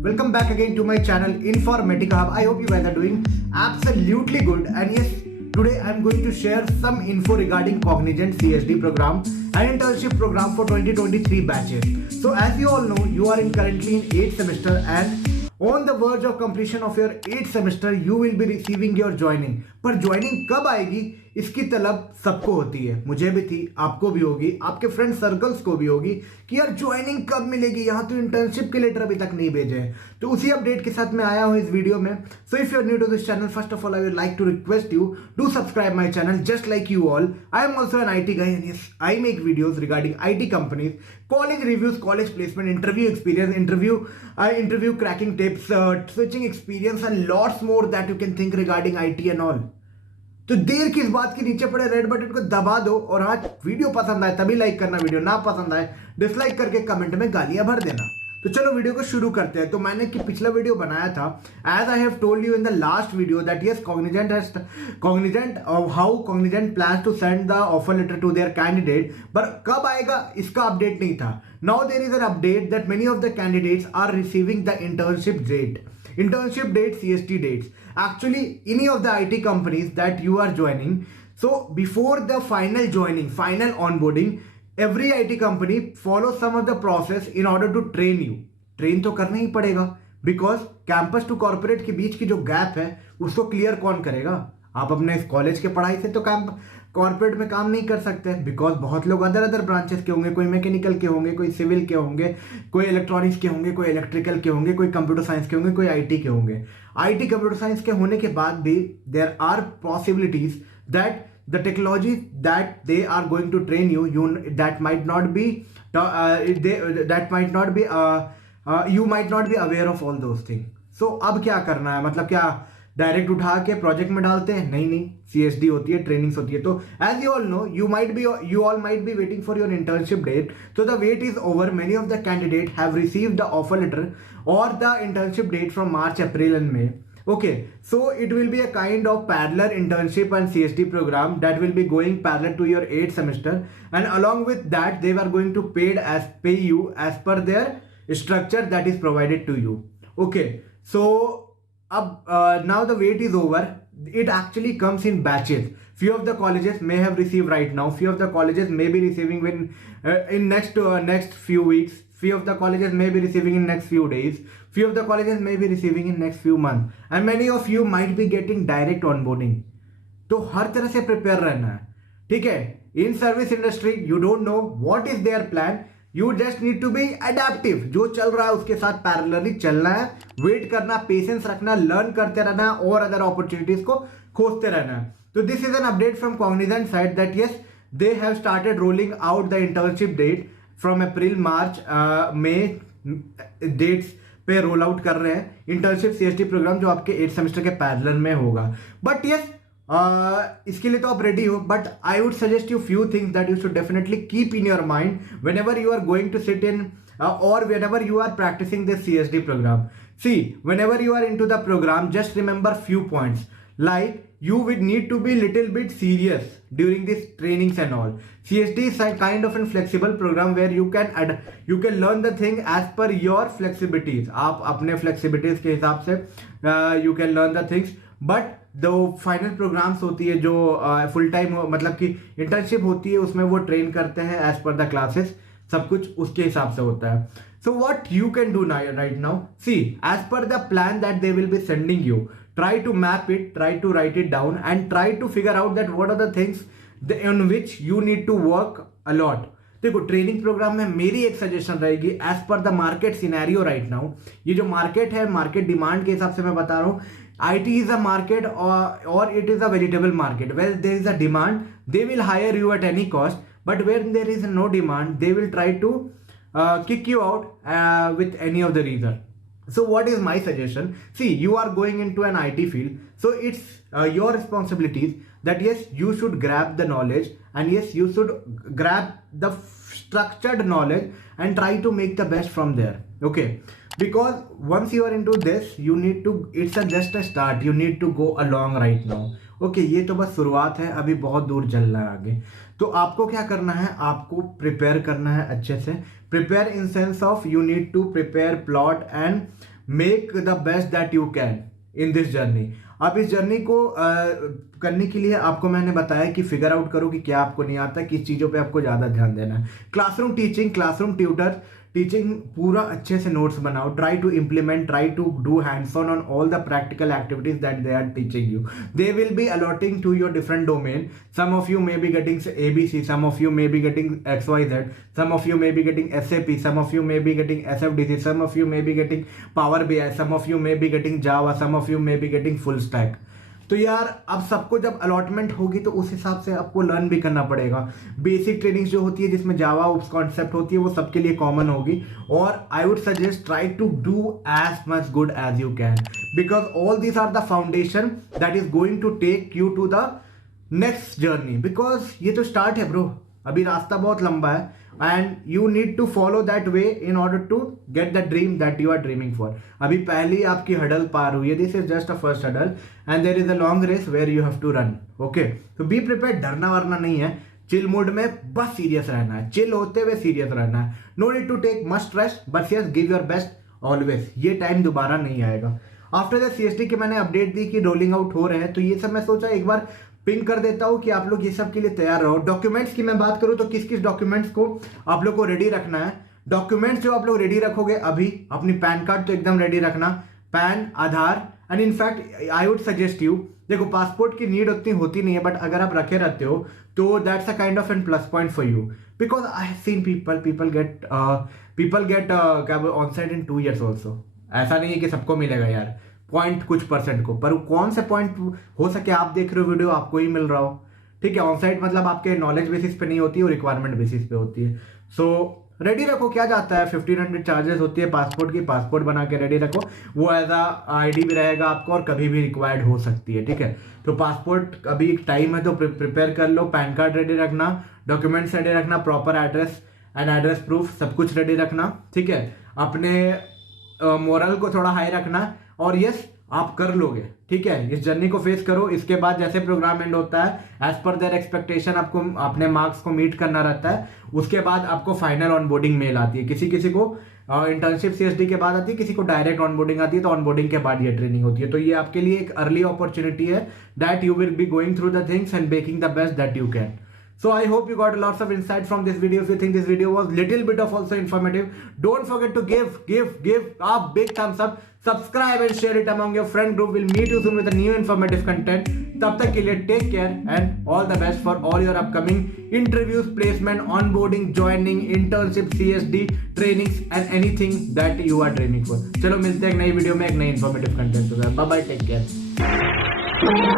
Welcome back again to my channel Informatica Hub. I hope you guys are doing absolutely good. And yes, today I'm going to share some info regarding Cognizant CSD program and internship program for 2023 batches. So as you all know, you are currently in 8th semester and on the verge of completion of your 8th semester, you will be receiving your joining. पर joining कब आएगी इसकी तलब सबको होती है, मुझे भी थी, आपको भी होगी, आपके फ्रेंड सर्कल्स को भी होगी कि यार ज्वाइनिंग कब मिलेगी, यहाँ तो इंटर्नशिप के लेटर अभी तक नहीं भेजे हैं। तो उसी अपडेट के साथ मैं आया हूँ इस वीडियो में। So if you are new to this channel, first of all I would like to request you do subscribe my channel just like you all. I am also an IT guy and yes, I make videos regarding IT companies, college reviews, college placement, interview experience, interview cracking tips, switching experience and lots more that you can think regarding IT and all। तो देर किस बात की, नीचे पड़े red button को दबा दो और हाँ, वीडियो पसंद आए तभी लाइक करना, वीडियो ना पसंद आए डिसलाइक करके कमेंट में गालियां भर देना। तो चलो वीडियो को शुरू करते हैं। तो मैंने कि पिछला वीडियो बनाया था, as I have told you in the last video that yes Cognizant how Cognizant plans to send the offer letter to their candidate, पर कब आएगा इसका अपडेट नहीं था। Now there is an update that many of the candidates are receiving the internship date CST dates actually any of the IT companies that you are joining. So before the final joining, final onboarding, every IT company follows some of the process in order to train you. Train तो करना ही पड़ेगा because campus to corporate के बीच की जो gap है उसको clear कौन करेगा? आप अपने इस कॉलेज के पढ़ाई से तो कॉर्पोरेट में काम नहीं कर सकते बिकॉज बहुत लोग अदर ब्रांचेस के होंगे, कोई मैकेनिकल के होंगे, कोई सिविल के होंगे, कोई इलेक्ट्रॉनिक्स के होंगे, कोई इलेक्ट्रिकल के होंगे, कोई कंप्यूटर साइंस के होंगे, कोई IT के होंगे। IT कंप्यूटर साइंस के होने के बाद भी there are possibilities that the technology that they are going to train you that might not be you might not be aware of all those things. So अब क्या करना है, मतलब क्या डायरेक्ट उठा के प्रोजेक्ट में डालते हैं? नहीं, CSD होती है, ट्रेनिंग्स होती है। तो as you all know, you all might be waiting for your internship date. So the wait is over. Many of the candidates have received the offer letter or the internship date from March, April and May. Okay, so it will be a kind of parallel internship and CSD program that will be going parallel to your 8th semester, and along with that they are going to pay you as per their structure that is provided to you. Okay, so now the wait is over. It actually comes in batches. Few of the colleges may have received right now, few of the colleges may be receiving in next few weeks, few of the colleges may be receiving in next few days, few of the colleges may be receiving in next few months, and many of you might be getting direct onboarding. तो हर तरह से prepare रहना है, ठीक है? In service industry you don't know what is their plan, you just need to be adaptive. जो चल रहा है उसके साथ पैरेलली चलना है, वेट करना, पेशेंस रखना, लर्न करते रहना और अदर अपॉर्चुनिटीज को खोजते रहना है। तो this is an update from Cognizant side that yes they have started rolling out the internship date from April, March, May dates पे रोल आउट कर रहे हैं इंटर्नशिप CSD प्रोग्राम जो आपके 8th सेमेस्टर के पैरेलल में होगा। बट यस इसके लिए तो आप रेडी हो, but I would suggest you few things that you should definitely keep in your mind whenever you are going to sit in or whenever you are practicing this CSD program. See, whenever you are into the program, just remember few points like you would need to be little bit serious during this trainings and all. CSD is a kind of a flexible program where you can learn the thing as per your flexibilities. आप अपने flexibilities के हिसाब से you can learn the things, but the final programs होती है जो full time मतलब कि internship होती है, उसमें वो train करते हैं as per the classes, सब कुछ उसके हिसाब से होता है। So what you can do now, right now, see, as per the plan that they will be sending you, try to map it, try to write it down and try to figure out that what are the things on which you need to work a lot. देखो, training program में मेरी एक suggestion रहेगी as per the market scenario right now. ये जो market है, market demand के हिसाब से मैं बता रहा हूँ, IT is a market or it is a vegetable market. Where there is a demand, they will hire you at any cost, but when there is no demand, they will try to kick you out with any of the reason. So what is my suggestion? See, you are going into an IT field, so it's your responsibilities that yes, you should grab the knowledge and yes, you should grab the structured knowledge and try to make the best from there. Okay, because once you are into this, you need to, it's just a start, you need to go along right now. Okay, ये तो बस शुरुआत है, अभी बहुत दूर चलना है आगे। तो आपको क्या करना है, आपको प्रिपेयर करना है अच्छे से। Prepare in sense of you need to prepare plot and make the best that you can in this journey. अब इस जर्नी को करने के लिए आपको मैंने बताया कि फिगर आउट करो कि क्या आपको नहीं आता, किस चीज़ों पे आपको ज़्यादा ध्यान देना है। Classroom teaching, classroom tutor teaching पूरा अच्छे से नोट्स बनाओ, try to implement, try to do hands on all the practical activities that they are teaching you. They will be allotting to your different domain, some of you may be getting ABC, some of you may be getting XYZ, some of you may be getting SAP, some of you may be getting SFDC, some of you may be getting Power BI, some of you may be getting Java, some of you may be getting full stack। तो यार अब सबको जब allotment होगी तो उस हिसाब से आपको लर्न भी करना पड़ेगा। बेसिक ट्रेनिंग्स जो होती है जिसमें जावा उस कॉन्सेप्ट होती है वो सबके लिए कॉमन होगी, और I would suggest try to do as much good as you can, because all these are the foundation that is going to take you to the next journey. Because ये तो start है bro, अभी रास्ता बहुत लंबा है, and you need to follow that way in order to get the dream that you are dreaming for. अभी पहली आपकी हडल पार हुई है, this is just a first hurdle and there is a long race where you have to run. Okay, तो be prepared, डरना वरना नहीं है, चिल मूड में बस सीरियस रहना है, चिल होते हुए सीरियस रहना है। No need to take much stress, but yes give your best always. ये टाइम दोबारा नहीं आएगा। आफ्टर द CSD की मैंने अपडेट दी कि रोलिंग आउट हो रहे हैं, तो ये सब मैं सोचा एक बार पिंग कर देता हूं कि आप लोग ये सब के लिए तैयार रहो। डॉक्यूमेंट्स की मैं बात करूं तो किस किस डॉक्यूमेंट्स को आप लोग को रेडी रखना है। डॉक्यूमेंट्स जो आप लोग रेडी रखोगे अभी, अपनी पैन कार्ड तो एकदम रेडी रखना, pan, Aadhaar, and in fact I would suggest you, देखो पासपोर्ट की नीड उतनी होती नहीं है, बट अगर आप रखे रहते हो तो that's a kind of an plus point for you, because I have seen people get on side in 2 years also. ऐसा नहीं है कि सबको मिलेगा यार, पॉइंट कुछ परसेंट को, पर कौन से पॉइंट हो सके आप देख रहे हो वीडियो आपको ही मिल रहा हो, ठीक है। ऑनसाइट मतलब आपके नॉलेज बेसिस पे नहीं होती है, रिक्वायरमेंट बेसिस पे होती है। सो रेडी रखो, क्या जाता है, 1500 चार्जेस होती है पासपोर्ट की, पासपोर्ट बना के रेडी रखो, वो एज आ ID भी रहेगा आपको और कभी भी रिक्वायर्ड हो सकती है, ठीक है। तो पासपोर्ट अभी टाइम है तो प्रिपेयर कर लो, पैन कार्ड रेडी रखना, डॉक्यूमेंट्स रेडी रखना, proper address and address proof सब कुछ रेडी रखना, ठीक है। अपने मोरल को थोड़ा हाई रखना, और यस आप कर लोगे, ठीक है। इस जर्नी को फेस करो। इसके बाद जैसे प्रोग्राम एंड होता है, एज पर देयर एक्सपेक्टेशन आपको अपने मार्क्स को मीट करना रहता है, उसके बाद आपको फाइनल ऑनबोर्डिंग मेल आती है। किसी किसी को इंटर्नशिप CSD के बाद आती है, किसी को डायरेक्ट ऑनबोर्डिंग आती है, तो ऑनबोर्डिंग के बाद ये ट्रेनिंग होती है। तो ये आपके लिए एक अर्ली अपॉर्चुनिटी है that you will be going through the things and making the best that you can. So I hope you got lots of insight from this video. If you think this video was little bit of also informative, don't forget to give a big thumbs up, subscribe and share it among your friend group. We'll meet you soon with a new informative content. तब तक के लिए take care and all the best for all your upcoming interviews, placement, onboarding, joining, internship, CSD, trainings and anything that you are dreaming for. चलो मिलते हैं एक नई video में एक नई informative content के साथ। Bye bye, take care.